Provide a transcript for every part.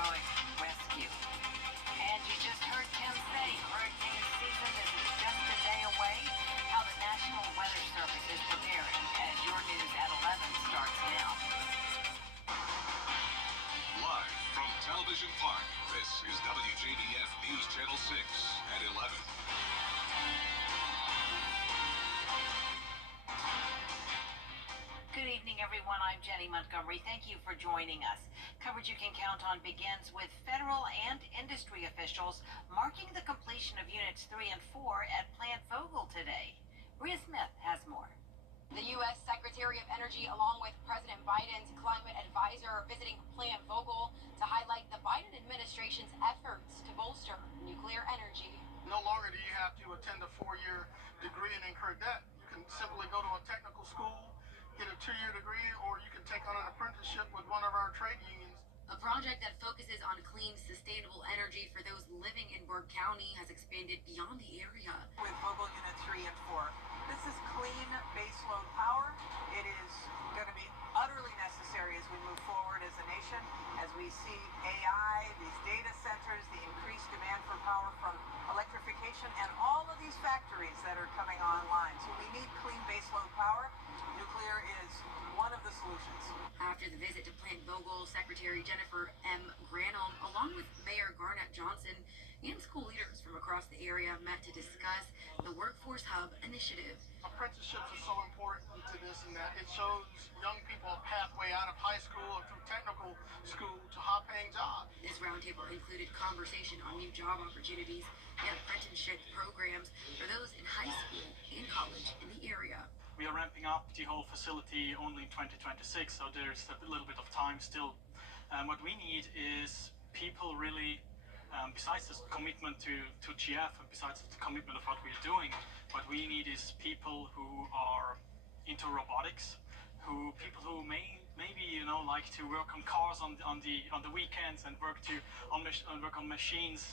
heroic rescue. And you just heard Tim say hurricane season is just a day away. How the National Weather Service is preparing as your news at 11 starts now. Live from Television Park, this is WJBF News Channel 6 at 11. Good evening, everyone. I'm Jenny Montgomery. Thank you for joining us. Coverage you can count on begins with federal and industry officials marking the completion of Units 3 and 4 at Plant Vogtle today. Bria Smith has more. The U.S. Secretary of Energy, along with President Biden's climate advisor, visiting Plant Vogtle to highlight the Biden administration's efforts to bolster nuclear energy. No longer do you have to attend a 4-year degree and incur debt. You can simply go to a technical school, get a 2-year degree, or you can take on an apprenticeship with one of our trade unions. A project that focuses on clean, sustainable energy for those living in Burke County has expanded beyond the area. With Vogtle Unit 3 and 4, this is clean baseload power. It is going to be utterly necessary as we move forward as a nation, as we see AI, these data centers, the increased demand for power from electrification, and all of these factories that are coming online. So we need clean baseload power. Nuclear is one of the solutions. After the visit to Plant Vogtle, Secretary Jennifer M. Granholm, along with Mayor Garnett Johnson and school leaders from across the area, met to discuss the Workforce Hub initiative. Apprenticeships are so important to this and that. It shows young people a pathway out of high school or through technical school to high-paying jobs. This roundtable included conversation on new job opportunities and apprenticeship programs for those in high school and college in the area. We are ramping up the whole facility only in 2026, so there's a little bit of time still. What we need is people really, besides the commitment to GF and besides the commitment of what we're doing, what we need is people who are into robotics, people who maybe like to work on cars on the weekends and work on machines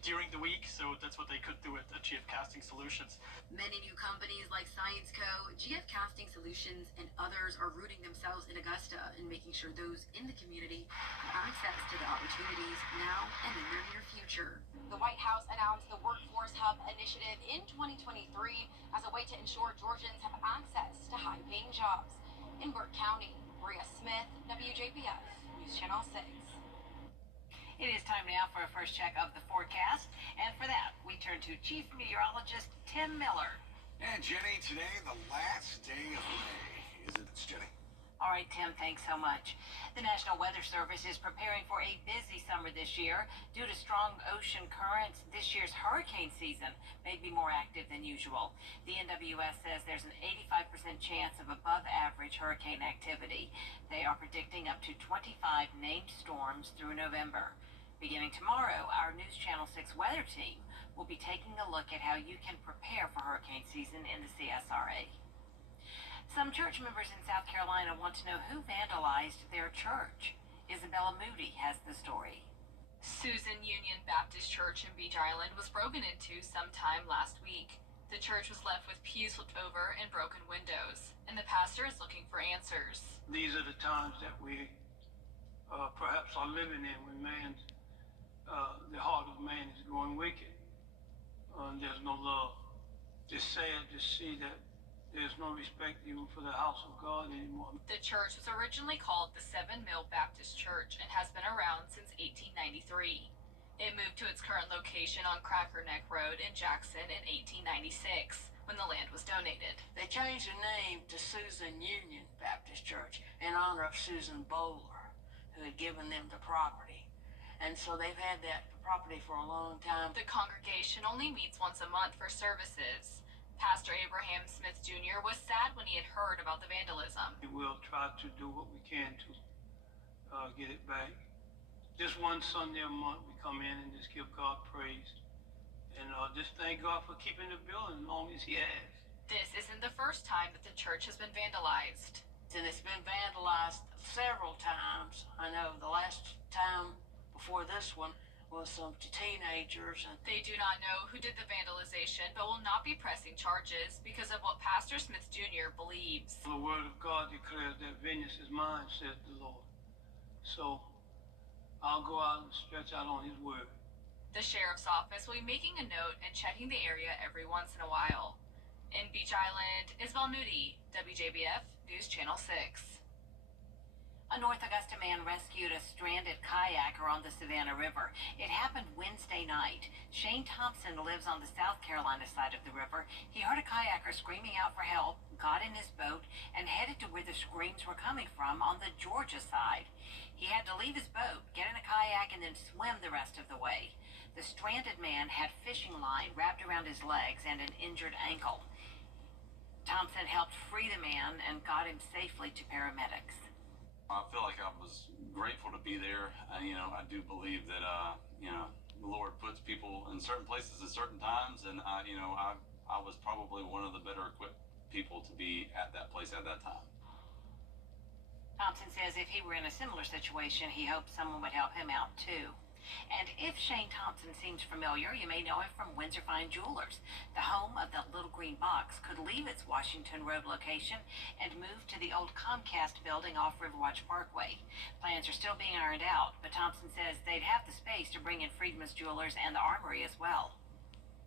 during the week, so that's what they could do at GF Casting Solutions. Many new companies like ScienceCo, GF Casting Solutions, and others are rooting themselves in Augusta and making sure those in the community have access to the opportunities now and in their near future. The White House announced the Workforce Hub initiative in 2023 as a way to ensure Georgians have access to high-paying jobs. In Burke County, Bria Smith, WJBF, News Channel 6. It is time now for a first check of the forecast, and for that, we turn to Chief Meteorologist Tim Miller. And Jenny, today, the last day of May, isn't it, Jenny? All right, Tim, thanks so much. The National Weather Service is preparing for a busy summer this year. Due to strong ocean currents, this year's hurricane season may be more active than usual. The NWS says there's an 85% chance of above-average hurricane activity. They are predicting up to 25 named storms through November. Beginning tomorrow, our News Channel 6 weather team will be taking a look at how you can prepare for hurricane season in the CSRA. Some church members in South Carolina want to know who vandalized their church. Isabella Moody has the story. Susan Union Baptist Church in Beach Island was broken into sometime last week. The church was left with pews flipped over and broken windows, and the pastor is looking for answers. These are the times that we perhaps are living in when the heart of man is growing wicked. There's no love. It's sad to see that there's no respect even for the house of God anymore. The church was originally called the 7 Mill Baptist Church and has been around since 1893. It moved to its current location on Cracker Neck Road in Jackson in 1896 when the land was donated. They changed the name to Susan Union Baptist Church in honor of Susan Bowler, who had given them the property. And so they've had that property for a long time. The congregation only meets once a month for services. Pastor Abraham Smith Jr. was sad when he had heard about the vandalism. We will try to do what we can to get it back. Just one Sunday a month we come in and just give God praise. And just thank God for keeping the building as long as he has. This isn't the first time that the church has been vandalized. And it's been vandalized several times. I know the last time before this one was some teenagers. And they do not know who did the vandalization, but will not be pressing charges because of what Pastor Smith Jr. believes. The word of God declares that vengeance is mine, says the Lord. So I'll go out and stretch out on his word. The sheriff's office will be making a note and checking the area every once in a while. In Beach Island, Isabel Moody, WJBF News Channel 6. A North Augusta man rescued a stranded kayaker on the Savannah River. It happened Wednesday night. Shane Thompson lives on the South Carolina side of the river. He heard a kayaker screaming out for help, got in his boat, and headed to where the screams were coming from on the Georgia side. He had to leave his boat, get in a kayak, and then swim the rest of the way. The stranded man had fishing line wrapped around his legs and an injured ankle. Thompson helped free the man and got him safely to paramedics. I feel like I was grateful to be there. I do believe that, the Lord puts people in certain places at certain times, and I was probably one of the better equipped people to be at that place at that time. Thompson says if he were in a similar situation, he hopes someone would help him out too. And if Shane Thompson seems familiar, you may know him from Windsor Fine Jewelers. The home of the Little Green Box could leave its Washington Road location and move to the old Comcast building off Riverwatch Parkway. Plans are still being ironed out, but Thompson says they'd have the space to bring in Friedman's Jewelers and the Armory as well.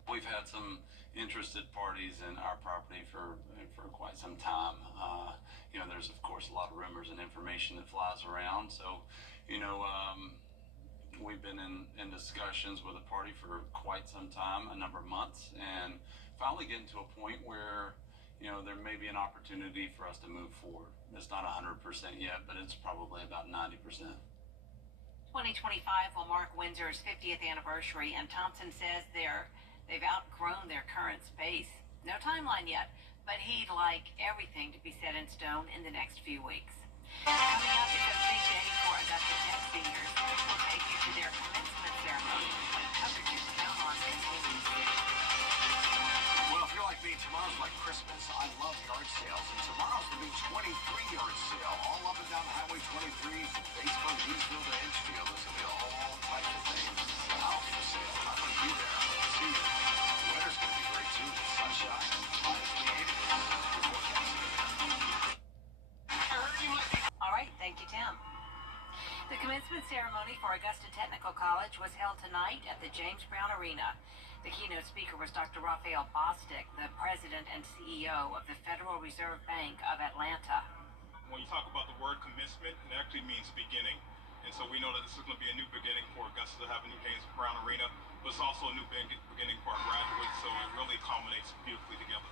We've had some interested parties in our property for quite some time. There's of course a lot of rumors and information that flies around. So, we've been in discussions with a party for quite some time, a number of months, and finally getting to a point where, there may be an opportunity for us to move forward. It's not 100% yet, but it's probably about 90%. 2025 will mark Windsor's 50th anniversary, and Thompson says they've outgrown their current space. No timeline yet, but he'd like everything to be set in stone in the next few weeks. Coming up is a big day for Augusta Tech seniors. We'll take you to their commencement ceremony when coverage is down on continues. Well, if you're like me, tomorrow's like Christmas. I love yard sales, and tomorrow's the big 23 yard sale all up and down Highway 23 from Batesville, Leesville to Edgefield. There's going to be all types of things out for sale. I'm going to be there. I'll see you. The weather's going to be great too. The sunshine, high as the 80s. All right, thank you, Tim. The commencement ceremony for Augusta Technical College was held tonight at the James Brown Arena. The keynote speaker was Dr. Raphael Bostic, the president and CEO of the Federal Reserve Bank of Atlanta. When you talk about the word commencement, it actually means beginning. And so we know that this is going to be a new beginning for Augusta to have a new James Brown Arena, but it's also a new beginning for our graduates, so it really culminates beautifully together.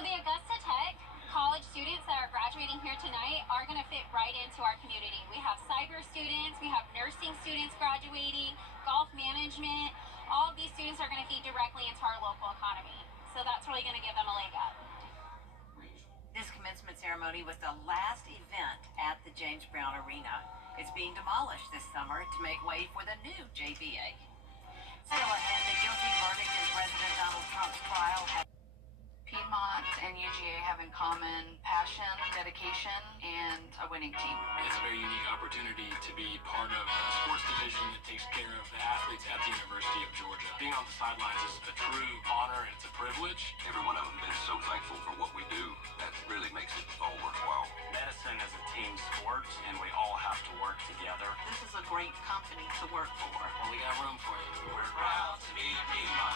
So the Augusta Tech college students that are graduating here tonight are going to fit right into our community. We have cyber students, we have nursing students graduating, golf management. All of these students are going to feed directly into our local economy. So that's really going to give them a leg up. This commencement ceremony was the last event at the James Brown Arena. It's being demolished this summer to make way for the new JBA. Still ahead, the guilty verdict in President Donald Trump's trial has Piedmont and UGA have in common passion, dedication, and a winning team. It's a very unique opportunity to be part of a sports division that takes care of the athletes at the University of Georgia. Being on the sidelines is a true honor and it's a privilege. Every one of them is so thankful for what we do. That really makes it all worthwhile. Medicine is a team sport and we all have to work together. This is a great company to work for. Well, we got room for you. We're proud to be Piedmont.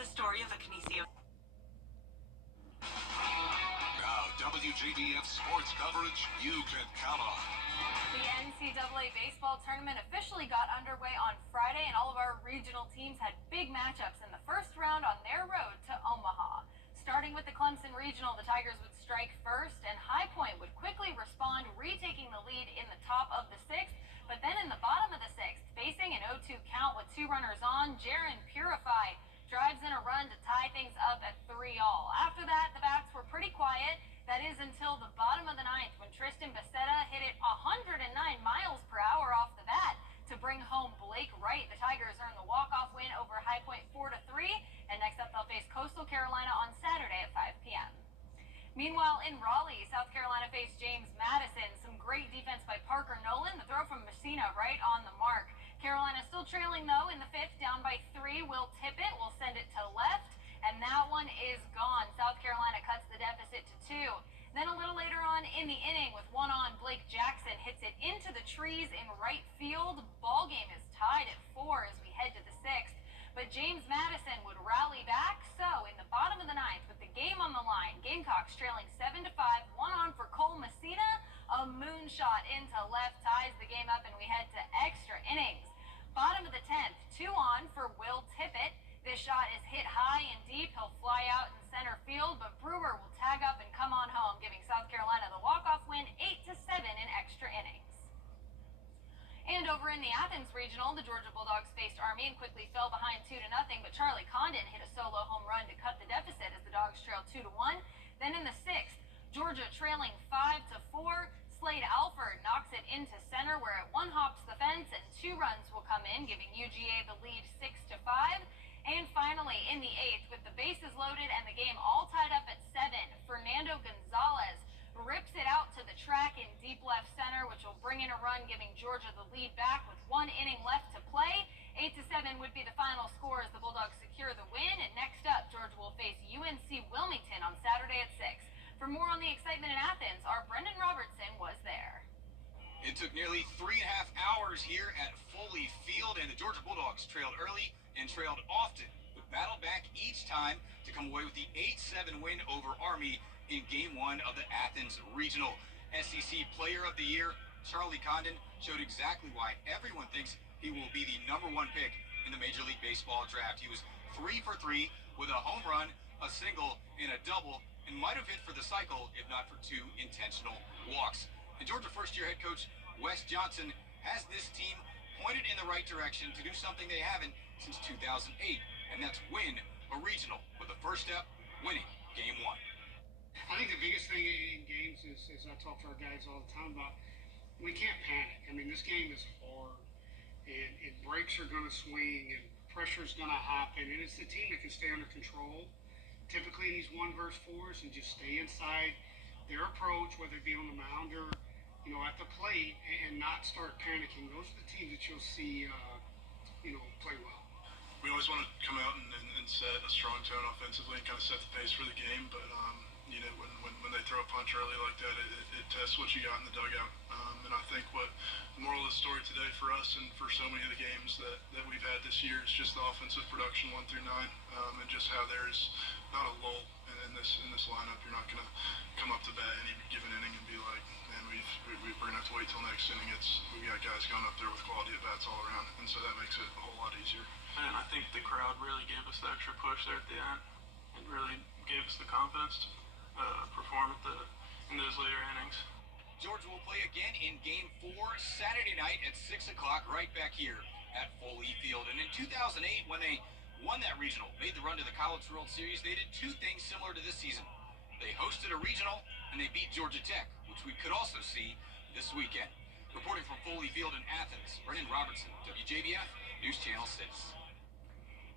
the story of the Kinesio. Now, WJBF sports coverage you can count on. The NCAA baseball tournament officially got underway on Friday, and all of our regional teams had big matchups in the first round on their road to Omaha. Starting with the Clemson Regional, the Tigers would strike first, and High Point would quickly respond, retaking the lead in the top of the sixth. But then in the bottom of the sixth, facing an 0-2 count with two runners on, Jaron Purify drives in a run to tie things up at 3-all. After that, the bats were pretty quiet. That is until the bottom of the ninth, when Tristan Becerra hit it 109 miles per hour off the bat to bring home Blake Wright. The Tigers earned the walk-off win over High Point 4-3, and next up they'll face Coastal Carolina on Saturday at 5 p.m. Meanwhile, in Raleigh, South Carolina faced James Madison. Some great defense by Parker Nolan. The throw from Messina right on the mark. Carolina still trailing, though, in the fifth, down by 3. Will Tippett will send it to left, and that one is gone. South Carolina cuts the deficit to 2. Then a little later on in the inning, with one on, Blake Jackson hits it into Freeze in right field. Ball game is tied at 4 as we head to the 6th. But James Madison would rally back. So in the bottom of the 9th, with the game on the line, Gamecocks trailing 7-5, one on for Cole Messina. A moonshot into left ties the game up, and we head to extra innings. Bottom of the 10th, 2 on for Will Tippett. This shot is hit high and deep. He'll fly out in center field, but Brewer will tag up and come on home, giving South Carolina the walk-off win 8-7 in extra innings. And over in the Athens Regional, the Georgia Bulldogs faced Army and quickly fell behind 2-0, but Charlie Condon hit a solo home run to cut the deficit as the Dogs trailed 2-1. Then in the 6th, Georgia trailing 5-4. Slade Alford knocks it into center, where it one hops the fence and 2 runs will come in, giving UGA the lead 6-5. And finally, in the 8th, with the bases loaded and the game all tied up at 7, Fernando Gonzalez rips it out to the track in deep left center, which will bring in a run, giving Georgia the lead back with 1 inning left to play. 8-7 would be the final score as the Bulldogs secure the win. And next up, Georgia will face UNC Wilmington on Saturday at 6. For more on the excitement in Athens, our Brendan Robertson was there. It took nearly 3.5 hours here at Foley Field, and the Georgia Bulldogs trailed early and trailed often, but battled back each time to come away with the 8-7 win over Army in Game 1 of the Athens Regional. SEC Player of the Year, Charlie Condon, showed exactly why everyone thinks he will be the #1 pick in the Major League Baseball draft. He was 3 for 3 with a home run, a single, and a double, and might have hit for the cycle if not for 2 intentional walks. And Georgia first-year head coach Wes Johnson has this team pointed in the right direction to do something they haven't since 2008, and that's win a regional, with the first step winning Game 1. I think the biggest thing in games is I talk to our guys all the time about, we can't panic. I mean, this game is hard, and breaks are going to swing, and pressure is going to happen, and it's the team that can stay under control, typically in these 1-4s, and just stay inside their approach, whether it be on the mound or, at the plate, and not start panicking. Those are the teams that you'll see, play well. We always want to come out and set a strong tone offensively and kind of set the pace for the game, but when they throw a punch early like that, it tests what you got in the dugout. And I think what the moral of the story today for us and for so many of the games that we've had this year is just the offensive production 1 through 9, and just how there's not a lull in this lineup. You're not going to come up to bat any given inning and be like, man, we're going to have to wait till next inning. We got guys going up there with quality at bats all around, and so that makes it a whole lot easier. And I think the crowd really gave us the extra push there at the end. It really gave us the confidence to perform in those later innings. Georgia will play again in Game 4 Saturday night at 6 o'clock, right back here at Foley Field. And in 2008, when they won that regional, made the run to the College World Series, they did 2 things similar to this season. They hosted a regional, and they beat Georgia Tech, which we could also see this weekend. Reporting from Foley Field in Athens, Brendan Robertson, WJBF, News Channel 6.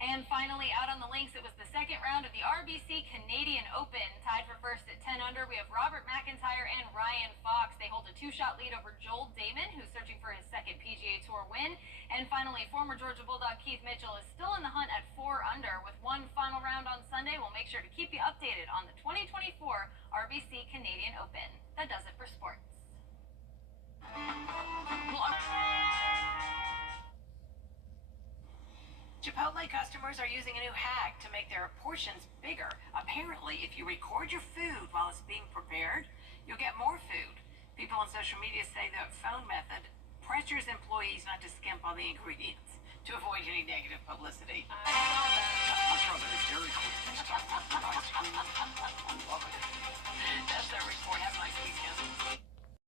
And finally, out on the links, it was the second round of the RBC Canadian Open. Tied for first at 10 under, we have Robert McIntyre and Ryan Fox. They hold a 2-shot lead over Joel Damon, who's searching for his second PGA Tour win. And finally, former Georgia Bulldog Keith Mitchell is still in the hunt at 4 under. With one final round on Sunday, we'll make sure to keep you updated on the 2024 RBC Canadian Open. That does it for sports. Chipotle customers are using a new hack to make their portions bigger. Apparently, if you record your food while it's being prepared, you'll get more food. People on social media say the phone method pressures employees not to skimp on the ingredients to avoid any negative publicity. Strawberry Dairy Queen. Ice cream. Love it. That's their report. Have a nice weekend.